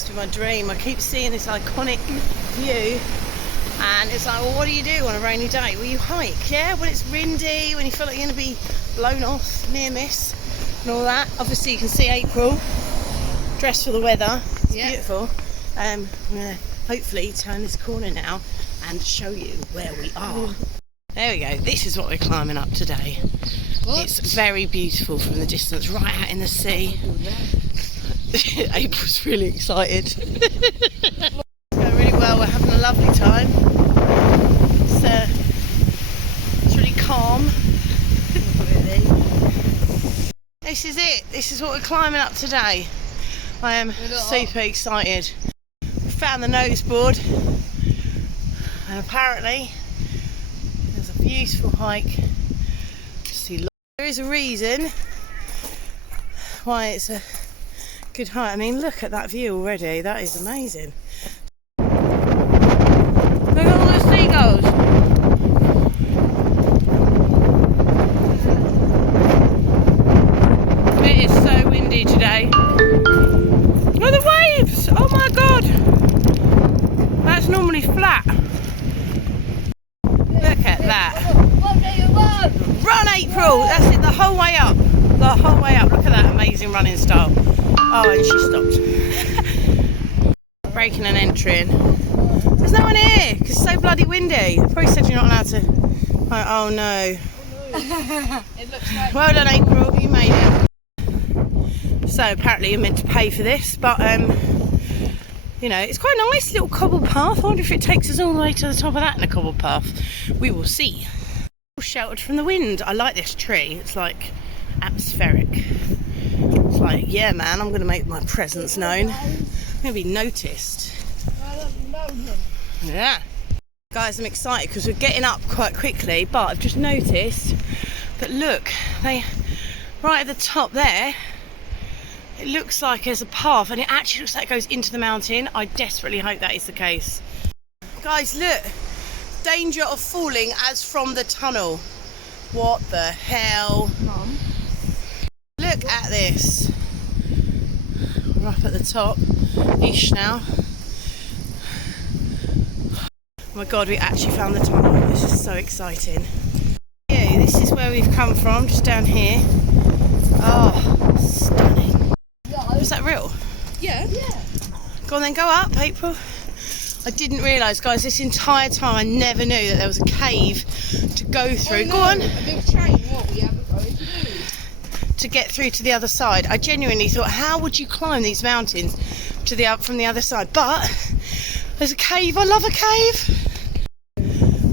it's been my dream. I keep seeing this iconic view, and it's like, well, what do you do on a rainy day? Well, you hike, yeah? When it's windy, when you feel like you're going to be blown off, near miss, and all that. Obviously, you can see April dressed for the weather. It's beautiful. I'm going to hopefully turn this corner now and show you where we are. There we go. This is what we're climbing up today. What? It's very beautiful from the distance, right out in the sea. April's really excited. It's going really well. We're having a lovely time. It's really calm. Really. This is it. This is what we're climbing up today. I am super excited. We found the notice board, and apparently there's a beautiful hike. There is a reason why it's a good hike. I mean, look at that view already. That is amazing. Look at all the seagulls. It is so windy today. Oh, the waves! Oh my god! That's normally flat. Look at that. Run, April! That's it, the whole way up. The whole way up. Look at that amazing running style. Oh, and she stopped. Breaking and entering. There's no one here because it's so bloody windy. I probably said you're not allowed to. Oh no. It looks like well done, April. You made it. So apparently you're meant to pay for this, but you know, it's quite a nice little cobble path. I wonder if it takes us all the way to the top of that in a cobble path. We will see. Sheltered from the wind. I like this tree. It's like atmospheric. It's like, yeah man, I'm going to make my presence known. I'm going to be noticed. I don't know him. Yeah. Guys, I'm excited because we're getting up quite quickly, but I've just noticed that look, right at the top there, it looks like there's a path, and it actually looks like it goes into the mountain. I desperately hope that is the case. Guys, look. Danger of falling as from the tunnel. What the hell? Mum. Look at this. We're up at the top ish now. Oh my god, we actually found the tunnel. This is so exciting. Yeah, this is where we've come from, just down here. Oh, stunning. Was that real? Yeah. Go on then, go up, April. I didn't realise, guys, this entire time I never knew that there was a cave to go through. Go on. A big chain, what we haven't got to do. To get through to the other side. I genuinely thought, how would you climb these mountains to from the other side? But there's a cave. I love a cave.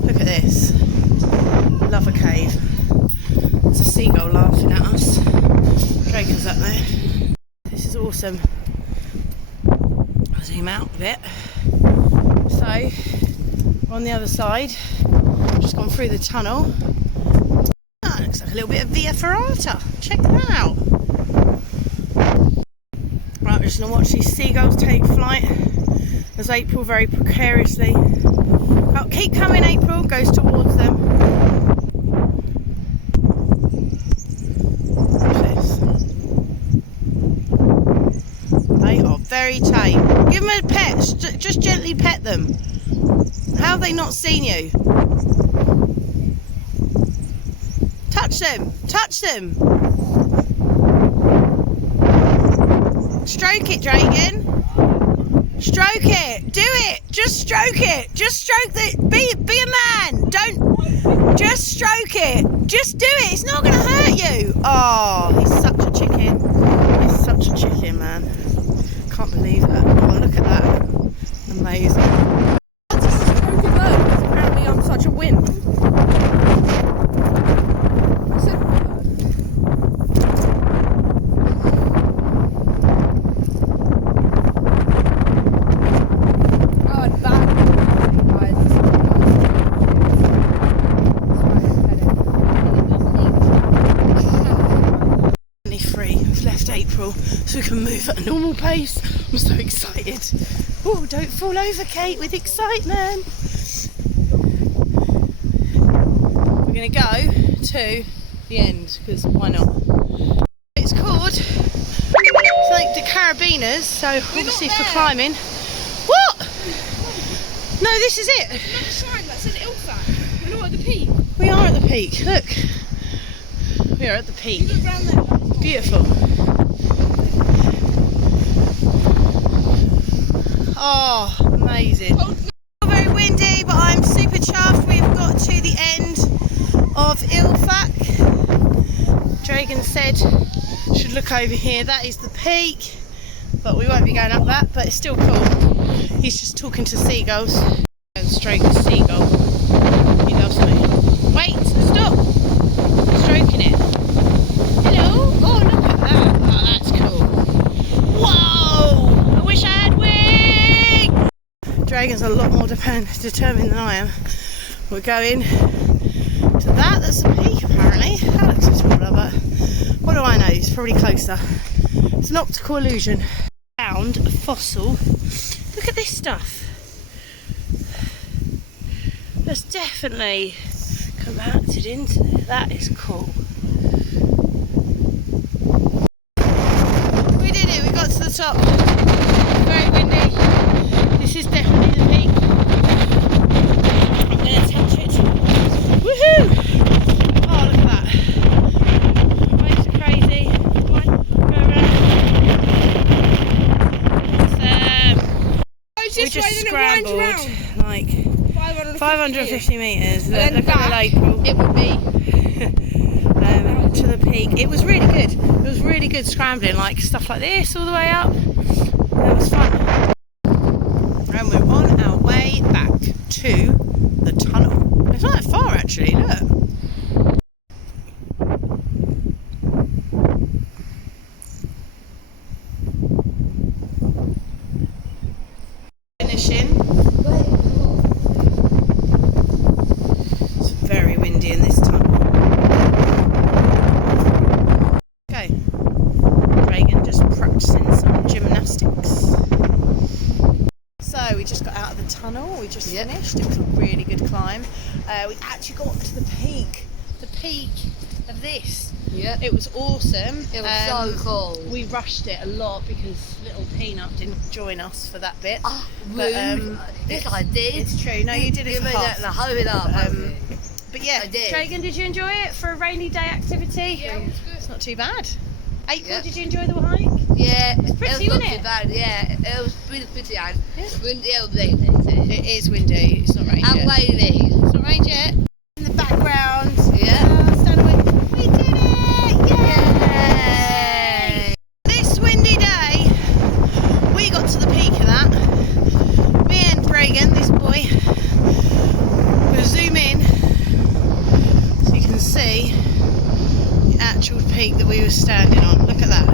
Look at this. Love a cave. There's a seagull laughing at us. Draco's up there. This is awesome. I'll zoom out a bit. So, we're on the other side, just gone through the tunnel. Oh, looks like a little bit of Via Ferrata. Check that out. Right, we're just going to watch these seagulls take flight as April very precariously, oh, keep coming April, goes towards them. Watch this. They are very tame. Give them a pet, just gently pet them. How have they not seen you? Touch them, touch them. Stroke it, Dragon. Stroke it, do it, just stroke it. Just stroke be a man, don't, just stroke it. Just do it, it's not gonna hurt you. Oh, he's such a chicken. He's such a chicken, man. Can't believe that. Oh, look at that. Amazing. Apparently I'm such a wimp. April, so we can move at a normal pace. I'm so excited. Oh, don't fall over, Kate, with excitement. We're going to go to the end, because why not? It's called something the carabiners, so obviously not for there. climbing. What? No, this is it. Another sign that says Ifach. We're not at the peak. We are at the peak. Look. We are at the peak. Look round there. Beautiful. Oh, amazing. Not very windy, but I'm super chuffed. We've got to the end of Ifach. Dragan said should look over here. That is the peak, but we won't be going up that. But it's still cool. He's just talking to seagulls. Stroking a seagull. He loves me. Wait, stop. Stroking it. Hello. Oh, look at that. Oh, that's cool. Whoa! I wish I had wings. Dragon's a lot more determined than I am. We're going to that. That's the peak apparently. That looks smaller, but what do I know? It's probably closer. It's an optical illusion. Found a fossil. Look at this stuff. That's definitely compacted into there. That is cool. We did it. We got to the top. Very windy. This is definitely the peak. I'm going to touch it. Woohoo! Oh, look at that. Waves are crazy. Come on, go around. We just scrambled like 550 metres. then Look at the back, local. it would be To the peak. It was really good. It was really good scrambling, like stuff like this all the way up. It was fun. And we're on our way back to the tunnel. It's not that far actually, look. Finishing. It's very windy in this tunnel. Okay. Reagan just practicing some gymnastics. So we just got out of the tunnel. We just finished. It was a really good climb. We actually got to the peak of this. Yeah. It was awesome. It was so cool. We rushed it a lot because little Peanut didn't join us for that bit. Oh, But, yes, I did. It's true. No, you did it You for made half. that and hold it up. But yeah, I did. Dragan, did you enjoy it for a rainy day activity? Yeah, it was good. It's not too bad. April, Yeah. did you enjoy the hike? Yeah, pretty, it was wasn't not it? too bad. Yeah, it was really pretty and Yeah. windy. It was windy. It is windy. It's not rained And yet. wavy. It's not rained yet. In the background. Yeah. Stand away. We did it! Yay! This windy day, we got to the peak of that. Me and Dragan, this boy, we'll zoom in so you can see the actual peak that we were standing on. Look at that.